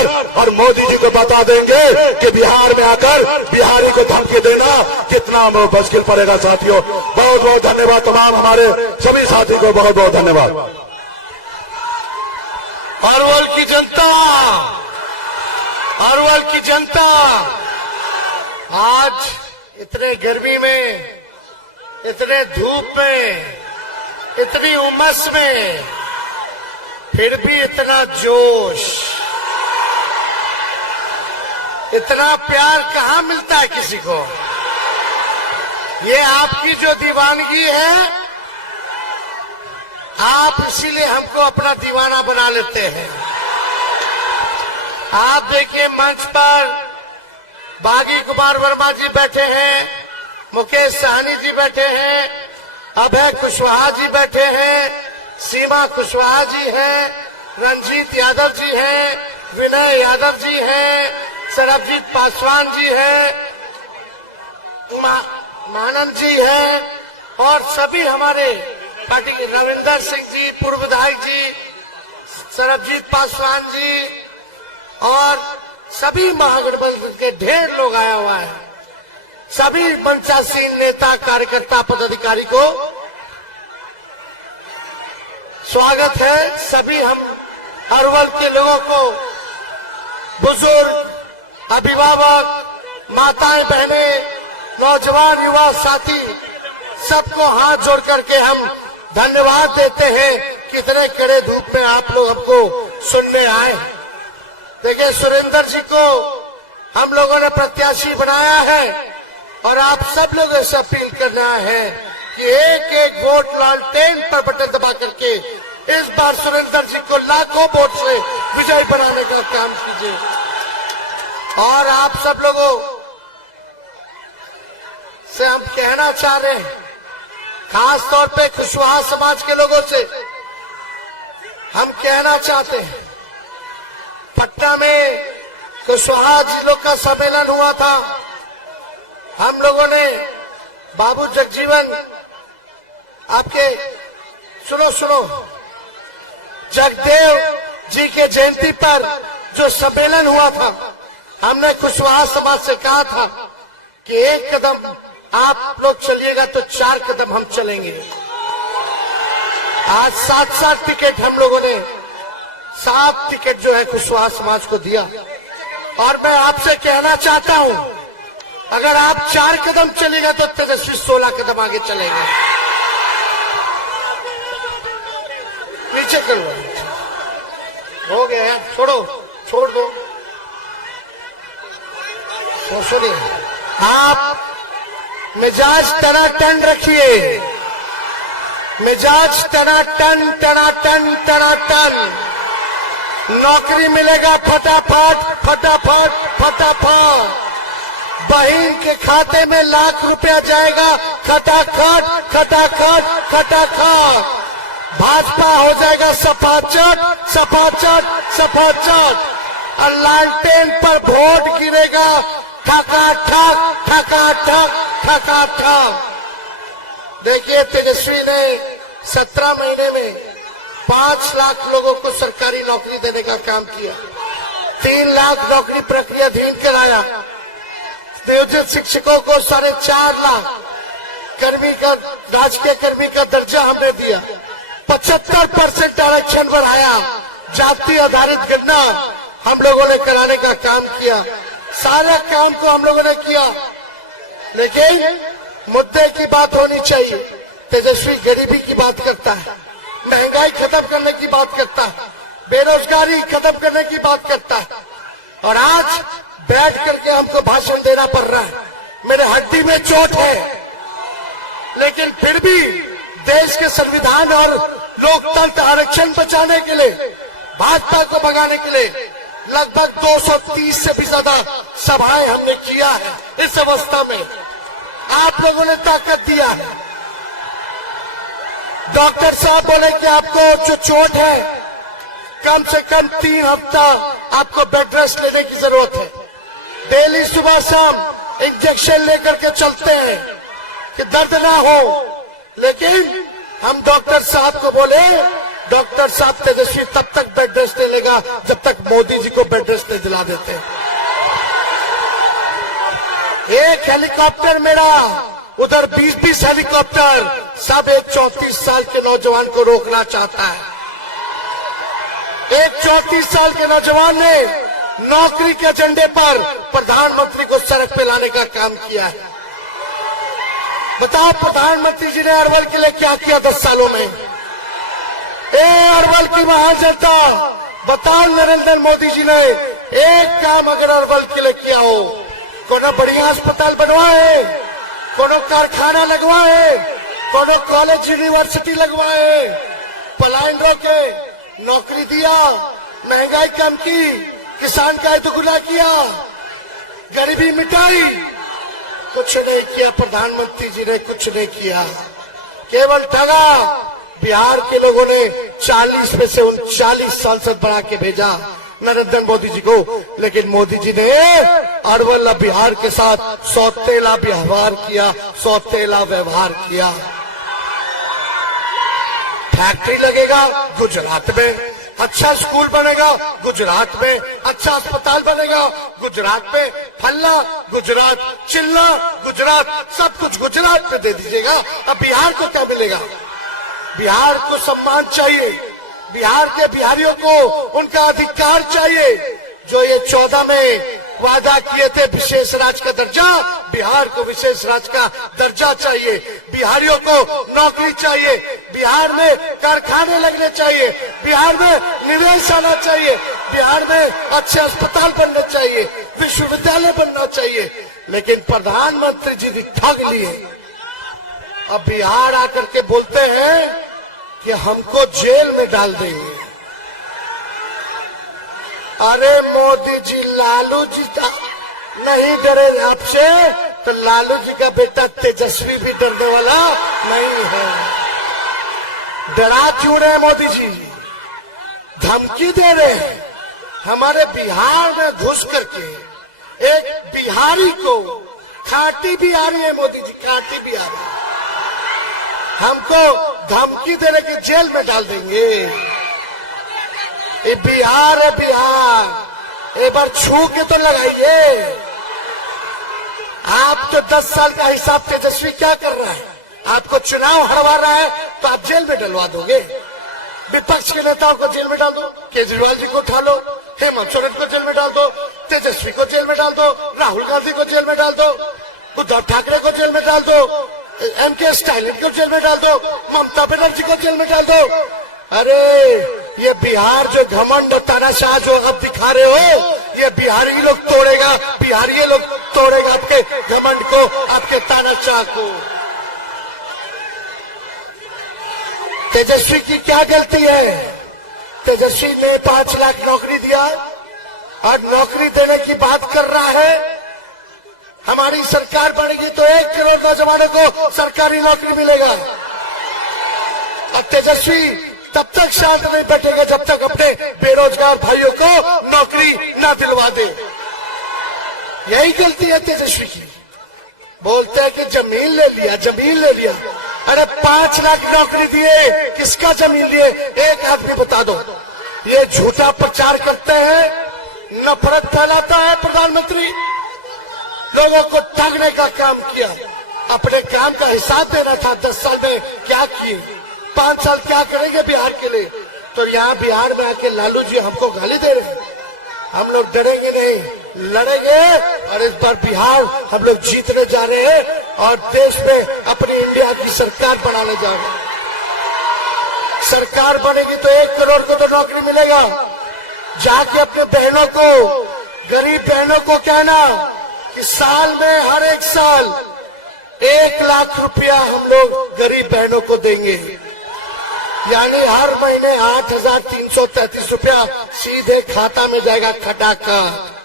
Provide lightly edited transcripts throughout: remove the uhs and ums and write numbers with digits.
आकर और मोदी जी को बता देंगे कि बिहार में आकर बिहारी को धमकी देना कितना मुश्किल पड़ेगा। साथियों, बहुत बहुत धन्यवाद। तमाम हमारे सभी साथी को बहुत बहुत धन्यवाद। अरवल की जनता, अरवल की जनता आज इतने गर्मी में, इतने धूप में, इतनी उमस में फिर भी इतना जोश, इतना प्यार कहाँ मिलता है किसी को। ये आपकी जो दीवानगी है, आप इसीलिए हमको अपना दीवाना बना लेते हैं। आप देखिए मंच पर बागी कुमार वर्मा जी बैठे हैं, मुकेश सहनी जी बैठे हैं, अभय कुशवाहा जी बैठे हैं, सीमा कुशवाहा जी हैं, रंजीत यादव जी हैं, विनय यादव जी हैं, सरबजीत पासवान जी हैं, मानंद जी हैं और सभी हमारे पार्टी के रविंदर सिंह जी, पूर्व विधायक जी, सरबजीत पासवान जी और सभी महागठबंधन के ढेर लोग आया हुआ है। सभी मंचासीन नेता कार्यकर्ता पदाधिकारी को स्वागत है। सभी हम अरवल के लोगों को, बुजुर्ग, अभिभावक, माताएं, बहनें, नौजवान, युवा साथी, सबको हाथ जोड़ करके हम धन्यवाद देते हैं कि इतने कड़े धूप में आप लोग हमको सुनने आए। देखिए, सुरेंद्र जी को हम लोगों ने प्रत्याशी बनाया है और आप सब लोग ऐसा अपील करना है कि एक एक वोट लालटेन पर बटन दबा करके इस बार सुरेंद्र जी को लाखों वोट से विजयी बनाने का काम कीजिए। और आप सब लोगों से हम कहना चाह रहे हैं, खास तौर पे कुशवाहा समाज के लोगों से हम कहना चाहते हैं, पटना में कुशवाहा जी लोग का सम्मेलन हुआ था। हम लोगों ने बाबू जगजीवन, आपके सुनो जगदेव जी के जयंती पर जो सम्मेलन हुआ था, हमने कुशवाहा समाज से कहा था कि एक कदम आप लोग चलिएगा तो 4 कदम हम चलेंगे। आज 7 टिकट हम लोगों ने 7 टिकट जो है कुशवाहा समाज को दिया। और मैं आपसे कहना चाहता हूं, अगर आप 4 कदम चलेगा तो तेजस्वी 16 कदम आगे चलेंगे। पीछे करो, हो गया, छोड़ दो। तो सुनिए, आप मिजाज टनाटन रखिए, मिजाज टनाटन। नौकरी मिलेगा फटाफट। बहन के खाते में लाख रुपया जाएगा खटाखट। भाजपा हो जाएगा सपाचट। और लालटेन पर वोट गिरेगा ठक। देखिए, तेजस्वी ने 17 महीने में 5 लाख लोगों को सरकारी नौकरी देने का काम किया। 3 लाख नौकरी प्रक्रियाधीन कराया। नियोजित शिक्षकों को 4.5 लाख राजकीय कर्मी का दर्जा हमने दिया। 75% आरक्षण बढ़ाया। जाति आधारित गणना हम लोगों ने कराने का काम किया। सारे काम को हम लोगों ने किया, लेकिन मुद्दे की बात होनी चाहिए। तेजस्वी गरीबी की बात करता है, महंगाई खत्म करने की बात करता है, बेरोजगारी खत्म करने की बात करता है, और आज बैठ करके हमको भाषण देना पड़ रहा है। मेरे हड्डी में चोट है, लेकिन फिर भी देश के संविधान और लोकतंत्र आरक्षण बचाने के लिए, भाजपा को भगाने के लिए लगभग 230 से भी ज्यादा सभाएं हमने किया है। इस अवस्था में आप लोगों ने ताकत दिया है। डॉक्टर साहब बोले कि आपको जो चोट है, कम से कम 3 हफ्ता आपको बेड रेस्ट लेने की जरूरत है। डेली सुबह शाम इंजेक्शन लेकर के चलते हैं कि दर्द ना हो, लेकिन हम डॉक्टर साहब को बोले डॉक्टर साहब तेजस्वी तब तक बेड रेस्ट नहीं लेगा जब तक मोदी जी को बेड रेस्ट नहीं दिला देते। एक हेलीकॉप्टर मेरा, उधर 20-20 हेलीकॉप्टर, सब एक 34 साल के नौजवान को रोकना चाहता है। एक 34 साल के नौजवान ने नौकरी के एजेंडे पर प्रधानमंत्री को सड़क पे लाने का काम किया है। बताओ प्रधानमंत्री जी ने अरवल के लिए क्या किया 10 सालों में? अरवल की महाजनता, बताओ नरेंद्र मोदी जी ने एक काम अगर अरवल के लिए किया हो, कोनो बढ़िया अस्पताल बनवाए, कोनो कारखाना लगवाए, कोनो कॉलेज यूनिवर्सिटी लगवाए, पलायन रोके, नौकरी दिया, महंगाई कम की, किसान का दुगुना किया, गरीबी मिटाई, कुछ नहीं किया प्रधानमंत्री जी ने, कुछ नहीं किया, केवल ठगा। बिहार के लोगों ने 40 में से 39 सांसद बना के भेजा नरेंद्र मोदी जी को, लेकिन मोदी जी ने अरवल बिहार के साथ सौतेला व्यवहार किया, सौतेला व्यवहार किया। फैक्ट्री लगेगा गुजरात में, अच्छा स्कूल बनेगा गुजरात में, अच्छा अस्पताल बनेगा गुजरात में, फल्ला गुजरात, चिल्ला गुजरात, सब कुछ गुजरात में दे दीजिएगा। अब बिहार को क्या मिलेगा? बिहार को सम्मान चाहिए, बिहार के बिहारियों को उनका अधिकार चाहिए। जो ये 14 में वादा किए थे विशेष राज्य का दर्जा, बिहार को विशेष राज्य का दर्जा चाहिए, बिहारियों को नौकरी चाहिए, बिहार में कारखाने लगने चाहिए, बिहार में निवेश आना चाहिए, बिहार में अच्छे अस्पताल बनने चाहिए, विश्वविद्यालय बनना चाहिए। लेकिन प्रधानमंत्री जी ने ठग लिए। अब बिहार आकर के बोलते हैं कि हमको जेल में डाल देंगे। अरे मोदी जी, लालू जी नहीं डरे आपसे, तो लालू जी का बेटा तेजस्वी भी डरने वाला नहीं है। डरा क्यों रहे मोदी जी? धमकी दे रहे हैं। हमारे बिहार में घुस करके एक बिहारी को, खाटी बिहारी है मोदी जी, खाटी बिहारी, हमको धमकी देने की जेल में डाल देंगे। ये बिहार है बिहार, एक बार छू के तो लगाइए। आप तो 10 साल का हिसाब तेजस्वी क्या कर रहा है? आपको चुनाव हरवा रहा है तो आप जेल में डलवा दोगे। विपक्ष के नेताओं को जेल में डाल दो, केजरीवाल जी को उठा लो, हेमंत सोरेन को जेल में डाल दो, तेजस्वी को जेल में डाल दो, राहुल गांधी को जेल में डाल दो, उद्धव ठाकरे को जेल में डाल दो, एमके स्टालिन को जेल में डाल दो, ममता बनर्जी को जेल में डाल दो। अरे ये बिहार जो घमंड और तानाशाह जो आप दिखा रहे हो, ये बिहारी लोग तोड़ेगा, बिहारी लोग तोड़ेगा आपके घमंड को, आपके तानाशाह को। तेजस्वी की क्या गलती है? तेजस्वी ने 5 लाख नौकरी दिया और नौकरी देने की बात कर रहा है। हमारी सरकार बनेगी तो 1 करोड़ नौजवानों को सरकारी नौकरी मिलेगा। और तेजस्वी तब तक शांत नहीं बैठेगा जब तक अपने बेरोजगार भाइयों को नौकरी न दिलवा दे। यही गलती है तेजस्वी की। बोलते हैं कि जमीन ले लिया, जमीन ले लिया। अरे 5 लाख नौकरी दिए, किसका जमीन लिए? एक आदमी बता दो। ये झूठा प्रचार करते हैं, नफरत फैलाता है प्रधानमंत्री, लोगों को ठगने का काम किया। अपने काम का हिसाब देना था। 10 साल में क्या किए, 5 साल क्या करेंगे बिहार के लिए? तो यहाँ बिहार में आके लालू जी हमको गाली दे रहे हैं। हम लोग डरेंगे नहीं, लड़ेंगे और इस बार बिहार हम लोग जीतने जा रहे हैं और देश में अपनी इंडिया की सरकार बनाने जा रहे हैं। सरकार बनेगी तो 1 करोड़ को तो नौकरी मिलेगा। जाके अपने बहनों को, गरीब बहनों को कहना कि साल में हर एक साल 1 लाख रुपया हम लोग गरीब बहनों को देंगे। यानी हर महीने 8,333 रुपया सीधे खाता में जाएगा खटाखट।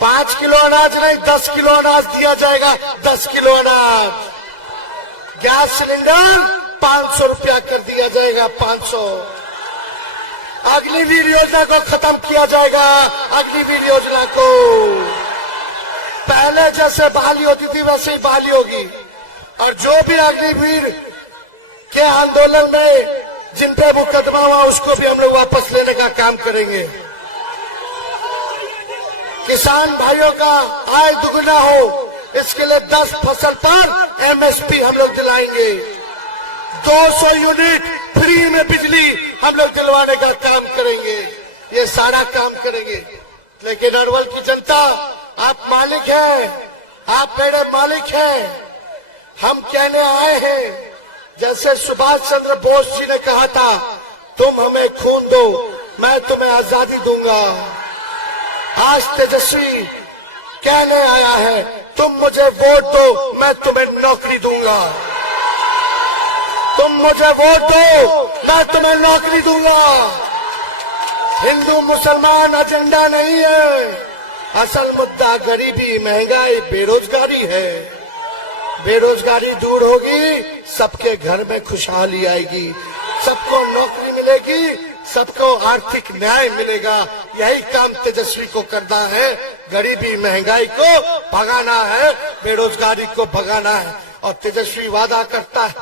5 किलो अनाज नहीं, 10 किलो अनाज दिया जाएगा। 10 किलो अनाज। गैस सिलेंडर 500 रुपया कर दिया जाएगा, 500। अग्निवीर योजना को खत्म किया जाएगा। अग्निवीर योजना को पहले जैसे बहाली होती थी वैसे ही बहाली होगी। और जो भी अग्निवीर के आंदोलन में जिन पे मुकदमा हुआ उसको भी हम लोग वापस लेने का काम करेंगे। किसान भाइयों का आय दुगना हो, इसके लिए 10 फसल पर एमएसपी हम लोग दिलाएंगे। 200 यूनिट फ्री में बिजली हम लोग दिलवाने का काम करेंगे। ये सारा काम करेंगे। लेकिन अरवल की जनता, आप मालिक हैं, आप मेरे मालिक हैं। हम कहने आए हैं, जैसे सुभाष चंद्र बोस जी ने कहा था, तुम हमें खून दो, मैं तुम्हें आजादी दूंगा। आज तेजस्वी कहने आया है, तुम मुझे वोट दो, मैं तुम्हें नौकरी दूंगा। तुम मुझे वोट दो, मैं तुम्हें नौकरी दूंगा। हिंदू मुसलमान एजेंडा नहीं है, असल मुद्दा गरीबी, महंगाई, बेरोजगारी है। बेरोजगारी दूर होगी, सबके घर में खुशहाली आएगी, सबको नौकरी मिलेगी, सबको आर्थिक न्याय मिलेगा। यही काम तेजस्वी को करना है। गरीबी महंगाई को भगाना है, बेरोजगारी को भगाना है। और तेजस्वी वादा करता है,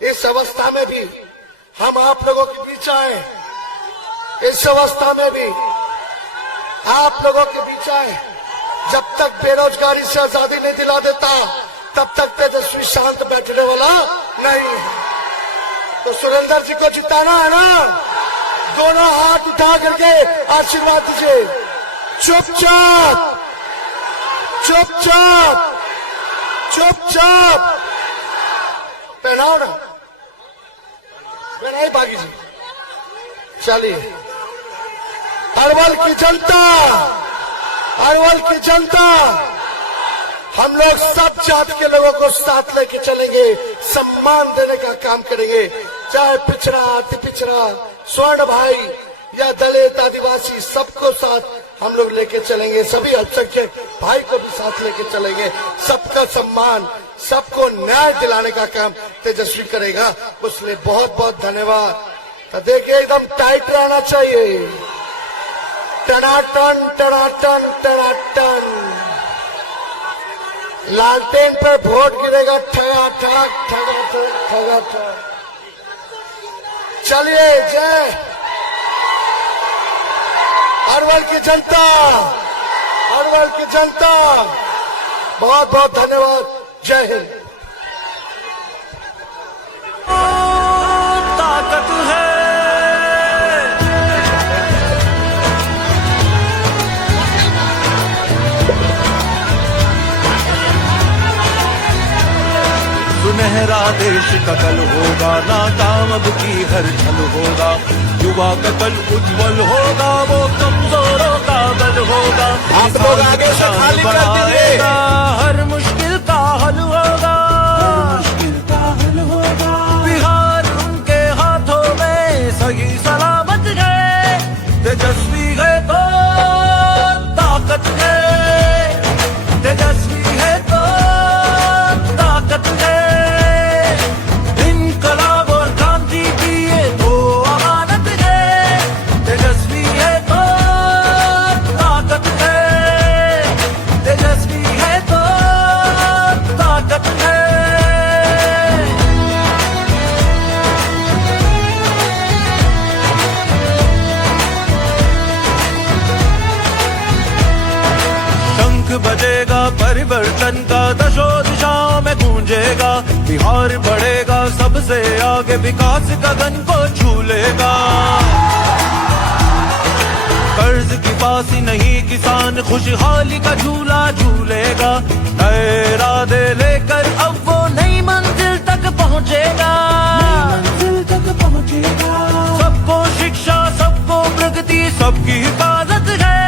इस अवस्था में भी हम आप लोगों के बीच आए, इस अवस्था में भी आप लोगों के बीच आए। जब तक बेरोजगारी से आजादी नहीं दिला देता, तब तक तेजस्वी शांत बैठने वाला नहीं है। तो सुरेंद्र जी को जिताना है ना, दोनों हाथ उठा करके आशीर्वाद दीजिए। चुपचाप चुपचाप चुपचाप पहनाओ ना, पहनाई बागी जी। चलिए, अरवल की जनता, अरवल की जनता, हम लोग सब जात के लोगों को साथ लेके चलेंगे, सम्मान देने का काम करेंगे। चाहे पिछड़ा, अति पिछड़ा, स्वर्ण भाई या दलित, आदिवासी, सबको साथ हम लोग लेके चलेंगे। सभी अल्पसंख्यक भाई को भी साथ लेके चलेंगे। सबका सम्मान, सबको न्याय दिलाने का काम तेजस्वी करेगा। उसलिए बहुत बहुत धन्यवाद। तो देखिए, एकदम टाइट रहना चाहिए। टनाटन टनाटन टनाटन, लालटेन पर वोट गिरेगा, ठगा ठगा ठगा ठगा ठगा। चलिए, जय अरवल की जनता, अरवल की जनता, बहुत बहुत धन्यवाद। जय हिंद। ताकत है, सुनहरा देश का कल होगा, नाकाम अब की हर छल होगा। युवा का कल उज्जवल होगा, वो कमजोरों का बल होगा। आप लोग आगे से खाली कर दीजिए। हर मुश्किल का हल होगा, मुश्किल का हल होगा। बिहार उनके हाथों में सही सलामत है। तेजस्वी है तो ताकत है, तेजस्वी है तो ताकत है। इनकलाब और क्रांति की ये तो अमानत है। तेजस्वी है तो ताकत है, तेजस्वी है तो ताकत है। शंख बजेगा परिवर्तन का, दशो दिशाओं में गूंजेगा। बिहार बढ़ेगा सबसे आगे, विकास गगन को छू लेगा। कर्ज की पासी नहीं, किसान खुशहाली का झूला झूलेगा। नए इरादे लेकर अब वो नई मंजिल तक पहुंचेगा, मंजिल तक पहुंचेगा। सबको शिक्षा, सबको प्रगति, सबकी हिफाजत है।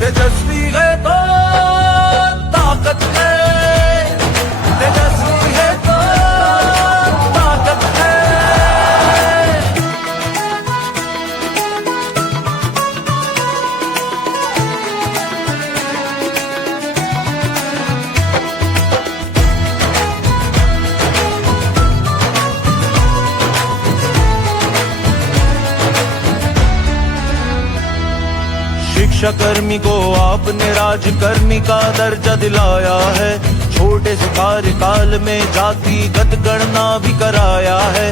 तेजस्वी है तो ताकत है, तेजस्वी है तो ताकत है। शिक्षा कर्मी को आपने राजकर्मी का दर्जा दिलाया है। छोटे से कार्यकाल में जातिगत गणना भी कराया है।